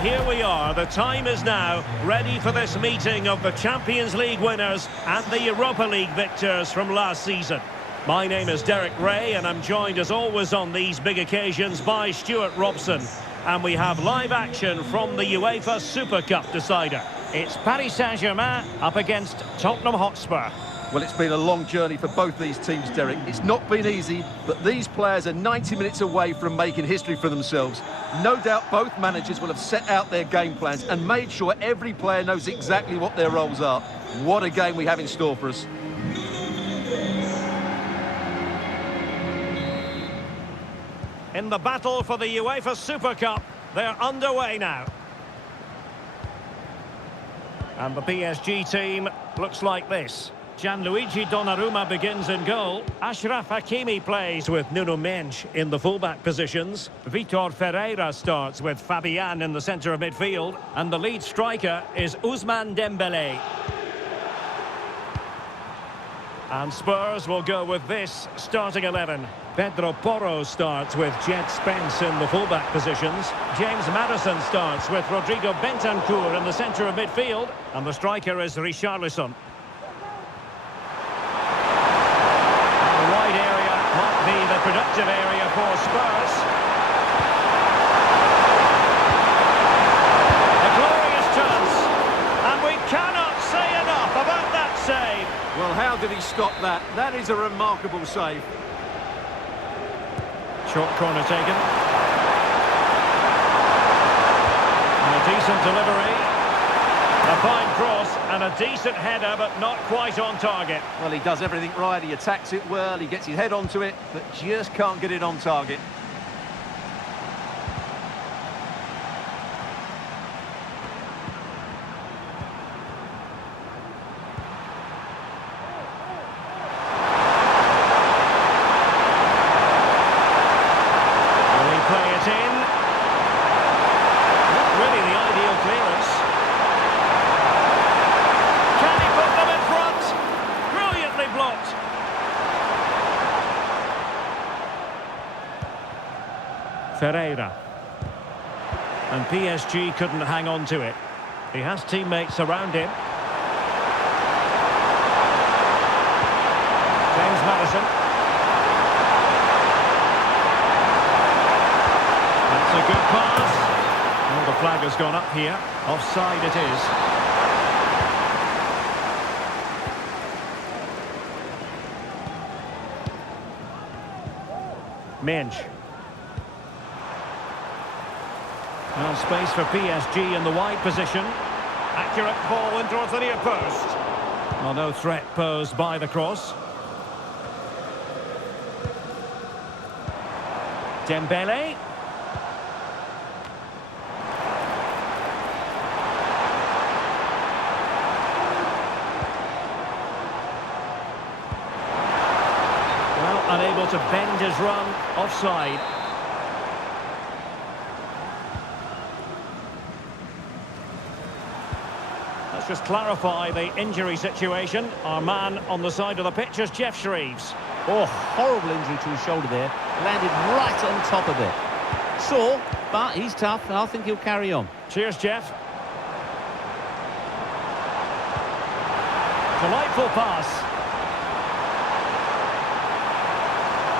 here we are. The time is now ready for this meeting of the Champions League winners and the Europa League victors from last season. My name is Derek Ray and I'm joined as always on these big occasions by Stuart Robson. And we have live action from the UEFA Supercup decider. It's Paris Saint-Germain up against Tottenham Hotspur. Well, it's been a long journey for both these teams, Derek. It's not been easy, but these players are 90 minutes away from making history for themselves. No doubt both managers will have set out their game plans and made sure every player knows exactly what their roles are. What a game we have in store for us. In the battle for the UEFA Super Cup, they're underway now. And the PSG team looks like this. Gianluigi Donnarumma begins in goal. Achraf Hakimi plays with Nuno Mendes in the fullback positions. Vitor Ferreira starts with Fabian in the centre of midfield. And the lead striker is Ousmane Dembélé. And Spurs will go with this starting 11. Pedro Porro starts with Jet Spence in the fullback positions. James Maddison starts with Rodrigo Bentancur in the centre of midfield. And the striker is Richarlison. The wide area might be the productive area for Spurs. A glorious chance. And we cannot say enough about that save. Well, how did he stop that? That is a remarkable save. Short corner taken. And a decent delivery. A fine cross and a decent header, but not quite on target. Well, he does everything right. He attacks it well. He gets his head onto it, but just can't get it on target. Ferreira. And PSG couldn't hang on to it. He has teammates around him. James Maddison. That's a good pass. Well, the flag has gone up here. Offside it is. Mendes. Now space for PSG in the wide position. Accurate ball in towards the near post. Well, no threat posed by the cross. Dembélé. Well, unable to bend his run. Offside. Just clarify the injury situation. Our man on the side of the pitch is Jeff Shreves. Oh, horrible injury to his shoulder there. Landed right on top of it. Sore, but he's tough and I think he'll carry on. Cheers, Jeff. Delightful pass.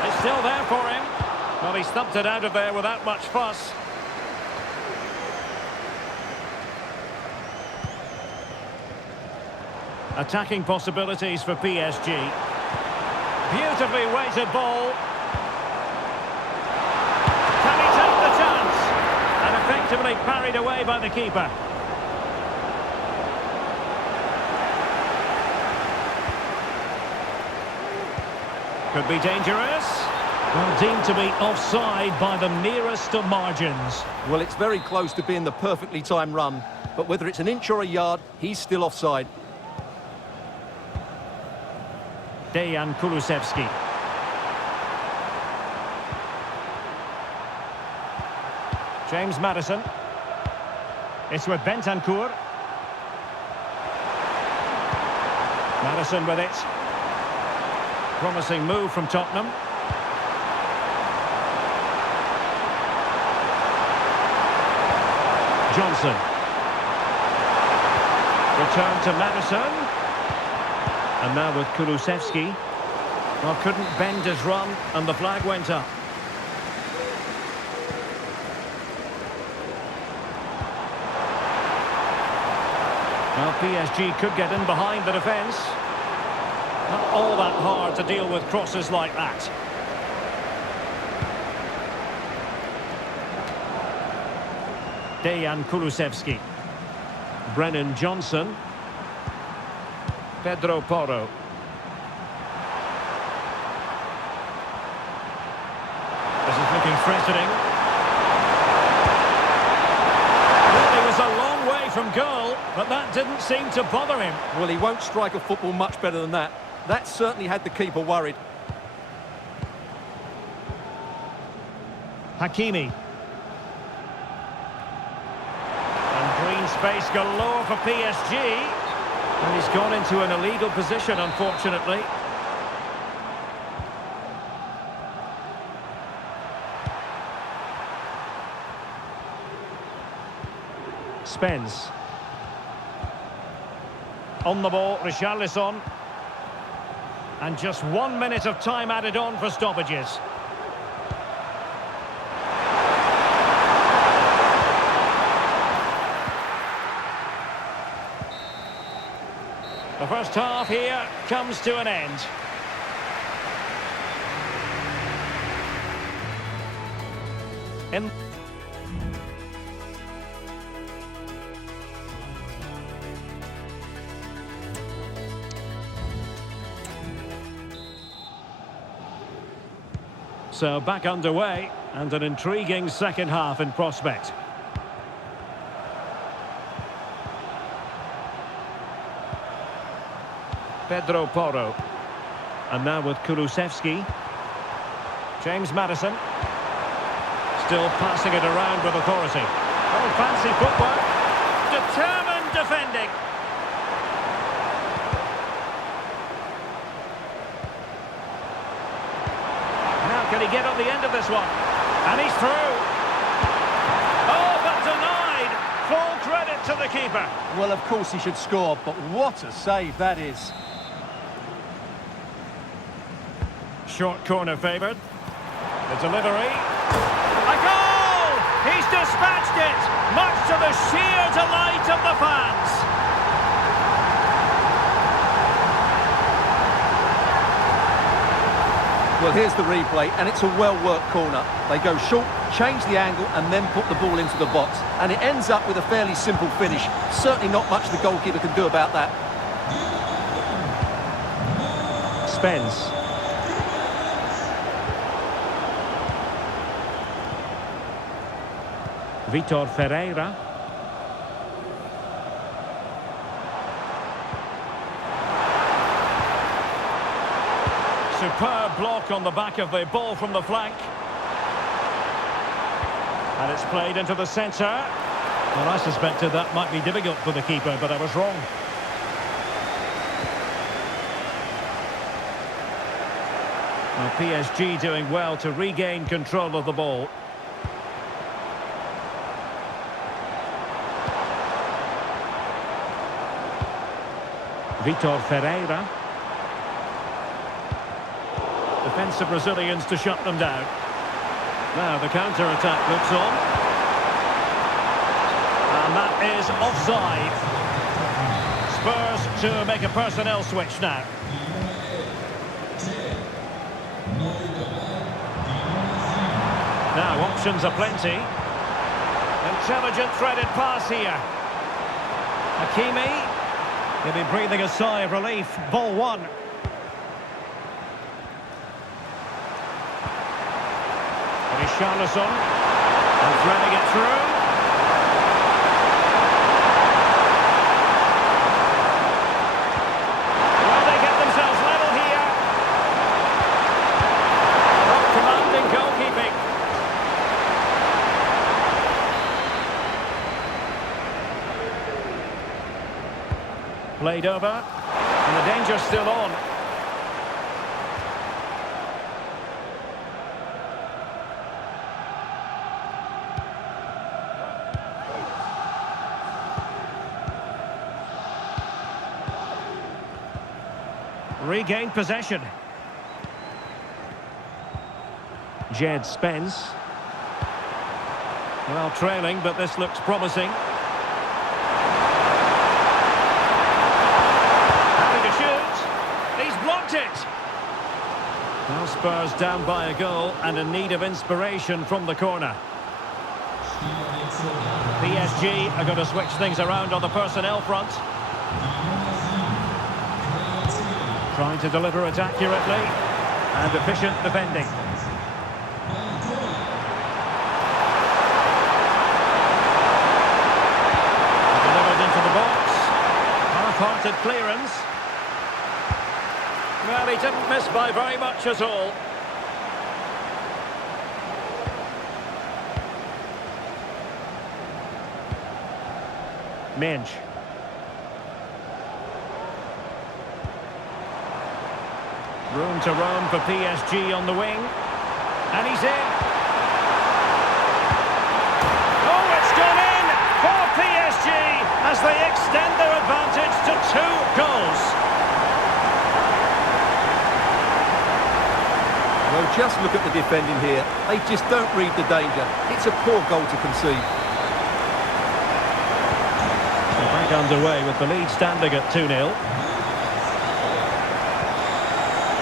It's still there for him. Well, he stumped it out of there without much fuss. Attacking possibilities for PSG. Beautifully weighted ball. Can he take the chance? And effectively parried away by the keeper. Could be dangerous. Well, deemed to be offside by the merest of margins. Well, it's very close to being the perfectly timed run. But whether it's an inch or a yard, he's still offside. Dejan Kulusevski. James Maddison. It's with Bentancur. Maddison with it. Promising move from Tottenham. Johnson. Return to Madison. And now with Kulusevski. Well, couldn't bend his run, and the flag went up. Well, PSG could get in behind the defence. Not all that hard to deal with crosses like that. Dejan Kulusevski. Brennan Johnson. Pedro Porro. This is looking threatening. Well, he was a long way from goal, but that didn't seem to bother him. Well, he won't strike a football much better than that. That certainly had the keeper worried. Hakimi. And green space galore for PSG. And he's gone into an illegal position, unfortunately. Spence. On the ball, Richarlison. And just 1 minute of time added on for stoppages. The first half here comes to an end. So back underway, and an intriguing second half in prospect. Pedro Porro. And now with Kulusevski. James Maddison. Still passing it around with authority. Oh, fancy footwork. Determined defending. Now can he get on the end of this one? And he's through. Oh, but denied. Full credit to the keeper. Well, of course he should score, but what a save that is. Short corner favoured. The delivery. A goal! He's dispatched it, much to the sheer delight of the fans. Well, here's the replay, and it's a well-worked corner. They go short, change the angle, and then put the ball into the box. And it ends up with a fairly simple finish. Certainly not much the goalkeeper can do about that. Spence. Vitor Ferreira. Superb block on the back of the ball from the flank. And it's played into the centre. Well, I suspected that might be difficult for the keeper, but I was wrong. Well, PSG doing well to regain control of the ball. Vitor Ferreira. Defensive Brazilians to shut them down. Now the counter-attack looks on. And that is offside. Spurs to make a personnel switch now. Now options are plenty. Intelligent threaded pass here. Hakimi. He'll be breathing a sigh of relief. Ball one. Richarlison. And threading it through. Well, they get themselves level here. Oh, commanding goalkeeping. Played over, and the danger's still on. Regained possession. Jed Spence. Well, trailing, but this looks promising. Happy to shoot. He's blocked it. Now Spurs down by a goal and in need of inspiration from the corner. PSG are going to switch things around on the personnel front. Trying to deliver it accurately and efficient defending. Delivered into the box. Half-hearted clearance. Well, he didn't miss by very much at all. Minge. Room to roam for PSG on the wing. And he's in. Oh, it's gone in for PSG as they extend their advantage to 2 goals. Well, just look at the defending here. They just don't read the danger. It's a poor goal to concede. They're back underway with the lead standing at 2-0.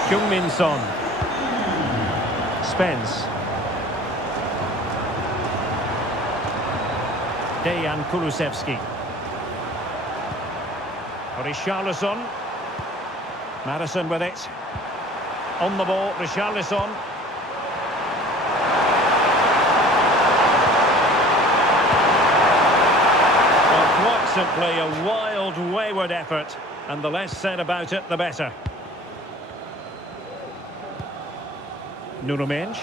Heung-min Son. Spence. Dejan Kulusevski. Richarlison. Madison with it. On the ball, Richarlison. Well, quite simply a wild, wayward effort. And the less said about it, the better. Nuno Mendes.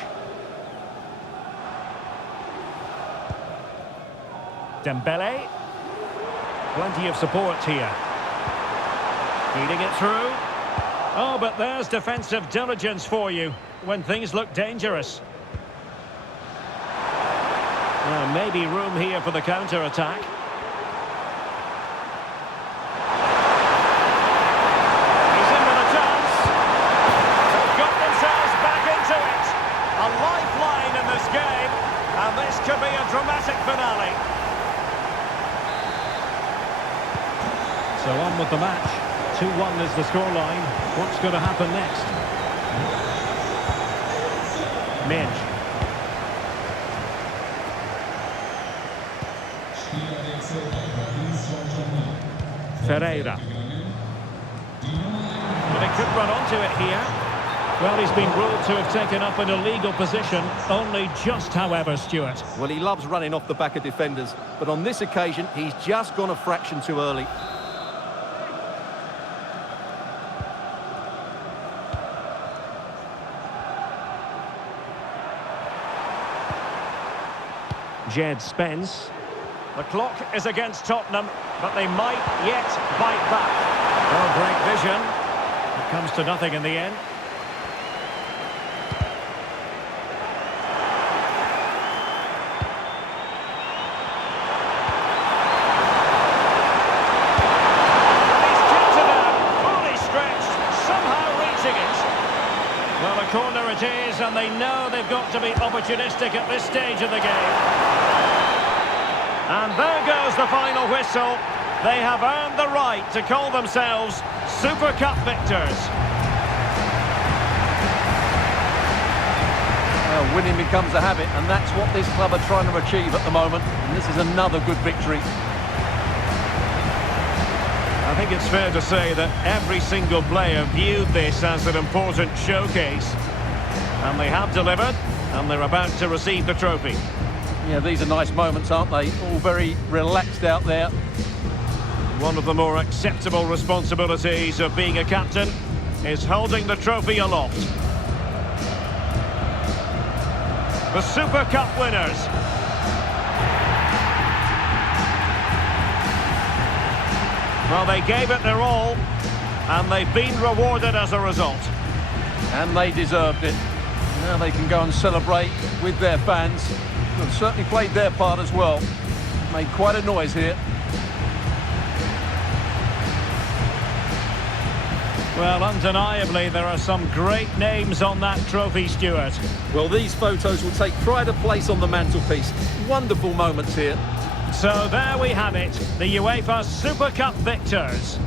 Dembele. Plenty of support here. Feeding it through. Oh, but there's defensive diligence for you when things look dangerous. Well, maybe room here for the counter-attack. He's in with a chance. They've got themselves back into it. A lifeline in this game, and this could be a dramatic finale. So on with the match. 2-1 is the scoreline. What's going to happen next? Minge. Ferreira. But he could run onto it here. Well, he's been ruled to have taken up an illegal position. Only just, however, Stuart. Well, he loves running off the back of defenders, but on this occasion, he's just gone a fraction too early. Jed Spence. The clock is against Tottenham, but they might yet bite back. Oh, great vision. It comes to nothing in the end. He's kicked it out, fully stretched, somehow reaching it. Well, a corner it is, and they know they've got to be opportunistic at this stage of the game. And there goes the final whistle. They have earned the right to call themselves Super Cup victors. Well, winning becomes a habit, and that's what this club are trying to achieve at the moment. And this is another good victory. I think it's fair to say that every single player viewed this as an important showcase. And they have delivered, and they're about to receive the trophy. Yeah, these are nice moments, aren't they? All very relaxed out there. One of the more acceptable responsibilities of being a captain is holding the trophy aloft. The Super Cup winners. Well, they gave it their all, and they've been rewarded as a result. And they deserved it. Now they can go and celebrate with their fans. They've certainly played their part as well. Made quite a noise here. Well, undeniably, there are some great names on that trophy, Stuart. Well, these photos will take pride of place on the mantelpiece. Wonderful moments here. So there we have it, the UEFA Super Cup victors.